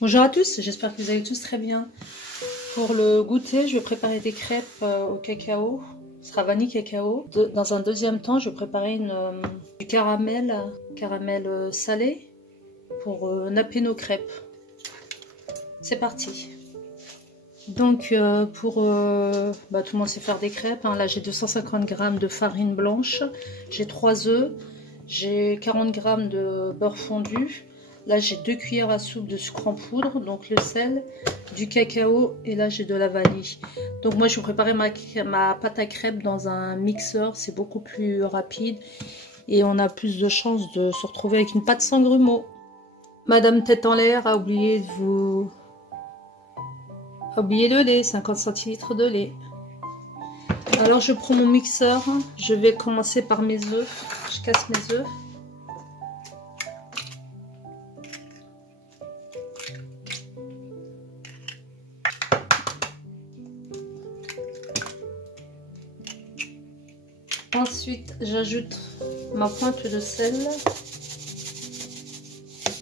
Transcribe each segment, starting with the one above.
Bonjour à tous, j'espère que vous allez tous très bien. Pour le goûter, je vais préparer des crêpes au cacao. Ce sera vanille cacao. Dans un deuxième temps, je vais préparer du caramel salé pour napper nos crêpes. C'est parti. Donc pour tout le monde sait faire des crêpes. Hein. Là j'ai 250 g de farine blanche, j'ai 3 œufs, j'ai 40 g de beurre fondu. Là j'ai 2 cuillères à soupe de sucre en poudre, donc le sel, du cacao et là j'ai de la vanille. Donc moi je vais préparer ma pâte à crêpes dans un mixeur, c'est beaucoup plus rapide et on a plus de chances de se retrouver avec une pâte sans grumeaux. Madame Tête en l'air a oublié de vous... Oubliez le lait, 50 centilitres de lait. Alors je prends mon mixeur, je vais commencer par mes œufs, je casse mes œufs. Ensuite j'ajoute ma pointe de sel,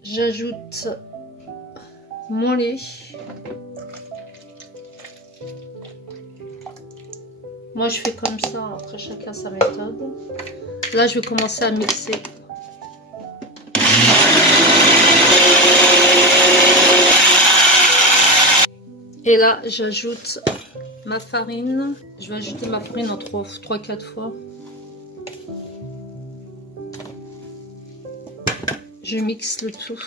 j'ajoute mon lait. Moi je fais comme ça, après chacun sa méthode. Là je vais commencer à mixer. Et là j'ajoute ma farine. Je vais ajouter ma farine en 3-4 fois. Je mixe le tout.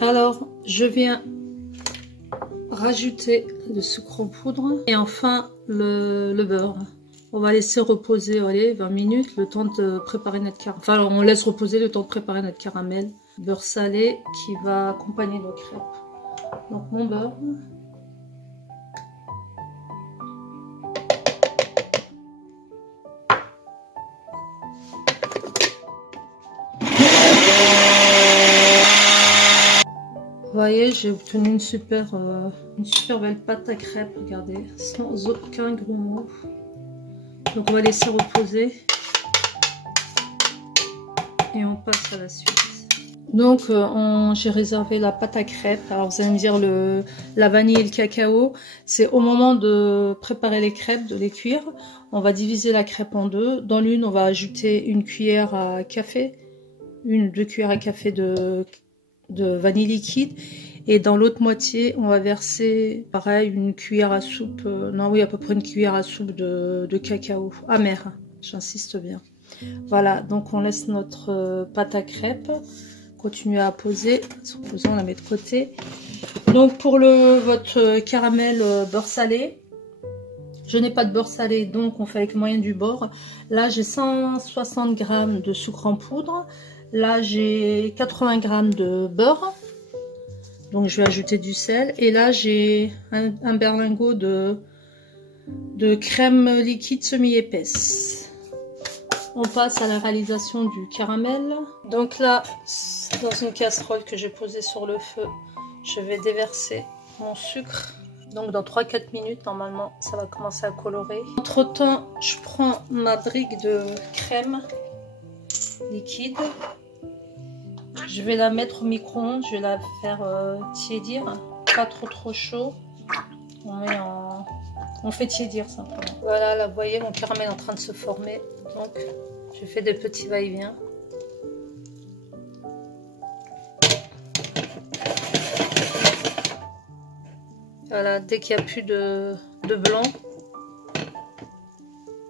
Alors, je viens rajouter le sucre en poudre et enfin le beurre. On va laisser reposer, allez, 20 minutes, le temps de préparer notre caramel. Enfin, on laisse reposer le temps de préparer notre caramel. Beurre salé qui va accompagner nos crêpes. Donc mon beurre. Vous voyez, j'ai obtenu une super belle pâte à crêpes, regardez, sans aucun grumeau. Donc on va laisser reposer et on passe à la suite. Donc j'ai réservé la pâte à crêpes. Alors vous allez me dire la vanille et le cacao, c'est au moment de préparer les crêpes, de les cuire. On va diviser la crêpe en deux. Dans l'une, on va ajouter une cuillère à café, 1-2 cuillères à café de vanille liquide. Et dans l'autre moitié, on va verser, pareil, une cuillère à soupe, à peu près une cuillère à soupe de cacao amer, j'insiste bien. Voilà, donc on laisse notre pâte à crêpes continuer à poser. On la met de côté. Donc pour votre caramel beurre salé, je n'ai pas de beurre salé, donc on fait avec le moyen du bord. Là, j'ai 160 g de sucre en poudre. Là, j'ai 80 g de beurre. Donc je vais ajouter du sel. Et là j'ai un berlingot de crème liquide semi-épaisse. On passe à la réalisation du caramel. Donc là, dans une casserole que j'ai posée sur le feu, je vais déverser mon sucre. Donc dans 3-4 minutes, normalement, ça va commencer à colorer. Entre temps, je prends ma brique de crème liquide. Je vais la mettre au micro-ondes, je vais la faire tiédir, pas trop chaud. On fait tiédir simplement. Voilà, là vous voyez mon caramel est en train de se former. Donc je fais des petits va-et-vient. Voilà, dès qu'il n'y a plus de blanc,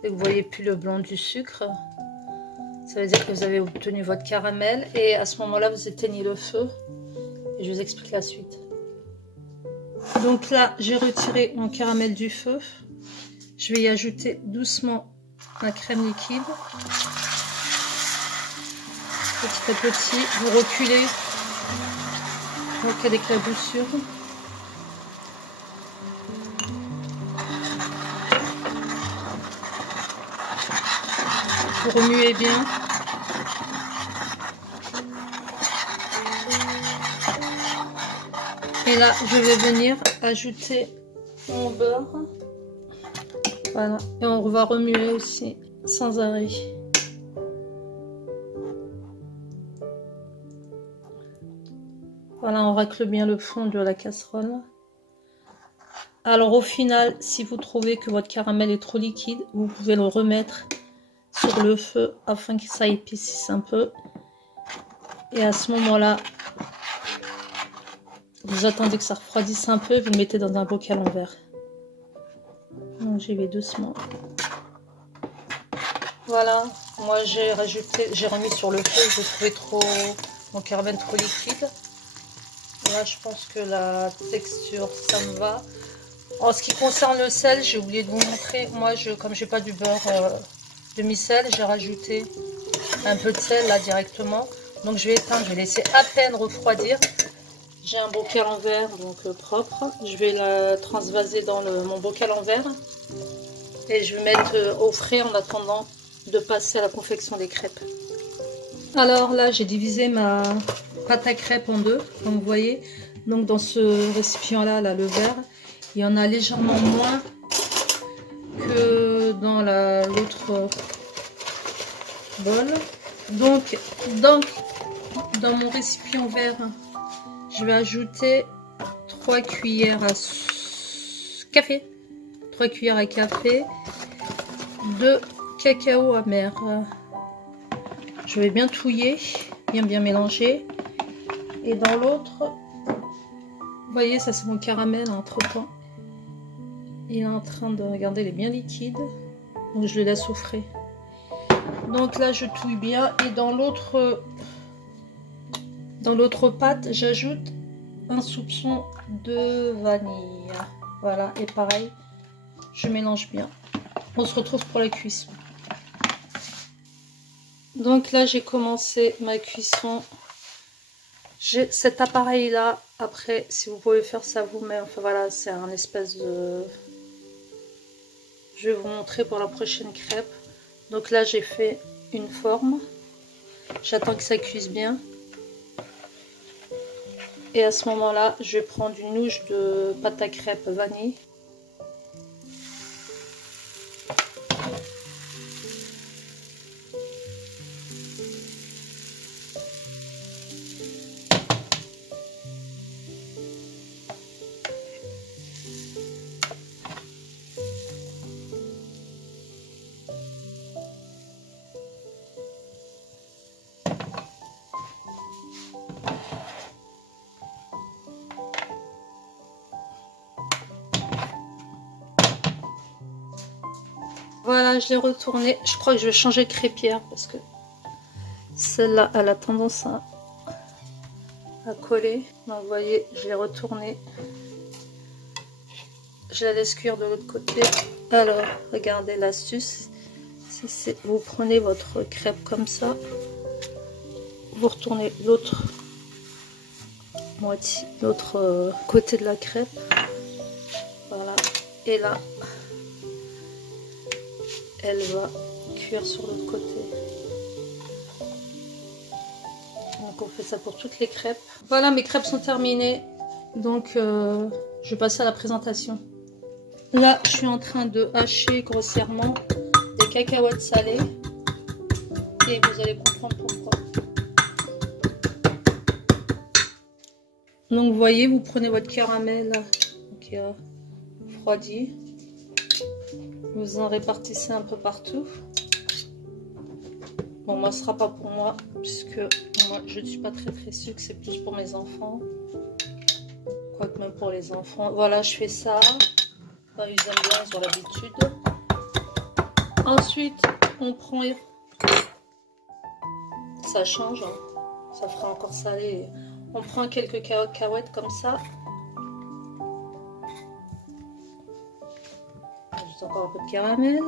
dès que vous voyez plus le blanc du sucre, ça veut dire que vous avez obtenu votre caramel et à ce moment-là, vous éteignez le feu et je vous explique la suite. Donc là, j'ai retiré mon caramel du feu. Je vais y ajouter doucement ma crème liquide. Petit à petit, vous reculez en cas d'éclaboussure. Vous remuez bien. Et là, je vais venir ajouter mon beurre Voilà, et on va remuer aussi sans arrêt. Voilà, on racle bien le fond de la casserole. Alors au final, si vous trouvez que votre caramel est trop liquide, vous pouvez le remettre sur le feu afin que ça épaississe un peu. Et à ce moment-là, vous attendez que ça refroidisse un peu, vous le mettez dans un bocal en verre. Donc j'y vais doucement. Voilà, moi j'ai remis sur le feu, je trouvais trop mon caramel trop liquide. Là je pense que la texture ça me va. En ce qui concerne le sel, j'ai oublié de vous montrer. Moi comme j'ai pas du beurre demi-sel, j'ai rajouté un peu de sel là directement. Donc je vais éteindre, je vais laisser à peine refroidir. J'ai un bocal en verre donc propre. Je vais la transvaser dans mon bocal en verre. Et je vais mettre au frais en attendant de passer à la confection des crêpes. Alors là j'ai divisé ma pâte à crêpes en deux, comme vous voyez. Donc dans ce récipient là, le vert, il y en a légèrement moins que dans l'autre bol. Donc dans mon récipient vert, je vais ajouter 3 cuillères à café. 3 cuillères à café de cacao amer. Je vais bien touiller, bien mélanger. Et dans l'autre, vous voyez, ça c'est mon caramel entre temps. Il est en train de, regardez, il est bien liquide. Donc je le laisse au frais. Donc là je touille bien. Et dans l'autre pâte, j'ajoute un soupçon de vanille. Voilà, et pareil, je mélange bien. On se retrouve pour la cuisson. Donc là j'ai commencé ma cuisson. J'ai cet appareil là. Après si vous pouvez faire ça vous-même, enfin voilà, c'est un espèce de... Je vais vous montrer pour la prochaine crêpe. Donc là j'ai fait une forme. J'attends que ça cuise bien. Et à ce moment là je vais prendre une ouche de pâte à crêpes vanille. Voilà, je l'ai retourné. Je crois que je vais changer de crêpière parce que celle-là, elle a tendance à coller. Donc, vous voyez, je l'ai retournée. Je la laisse cuire de l'autre côté. Alors, regardez l'astuce. Vous prenez votre crêpe comme ça. Vous retournez l'autre moitié, l'autre côté de la crêpe. Voilà. Et là, elle va cuire sur l'autre côté. Donc on fait ça pour toutes les crêpes. Voilà, mes crêpes sont terminées. Donc je vais passer à la présentation. Là, je suis en train de hacher grossièrement des cacahuètes salées. Et vous allez comprendre pourquoi. Donc vous voyez, vous prenez votre caramel qui a refroidi. Vous en répartissez un peu partout. Bon, moi ce sera pas pour moi puisque moi je ne suis pas très sucre, c'est plus pour mes enfants. Quoique même pour les enfants. Voilà, je fais ça. Enfin, ils aiment bien, ils ont l'habitude. Ensuite, on prend... Ça change, hein. Ça fera encore salé. On prend quelques cacahuètes comme ça. Juste encore un peu de caramel. De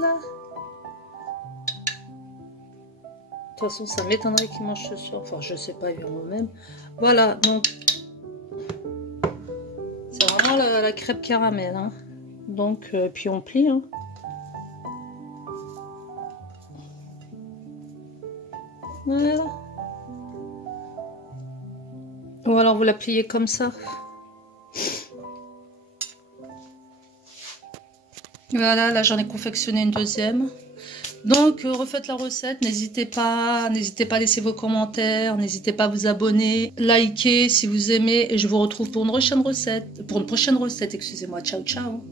toute façon, ça m'étonnerait qu'ils mangent ce soir. Enfin, je sais pas, ils verront même. Voilà, donc c'est vraiment la crêpe caramel. Hein. Donc, puis on plie. Hein. Voilà. Ou alors vous la pliez comme ça. Voilà, là j'en ai confectionné une deuxième. Donc refaites la recette, n'hésitez pas à laisser vos commentaires, n'hésitez pas à vous abonner, liker si vous aimez, et je vous retrouve pour une prochaine recette, excusez-moi, ciao ciao.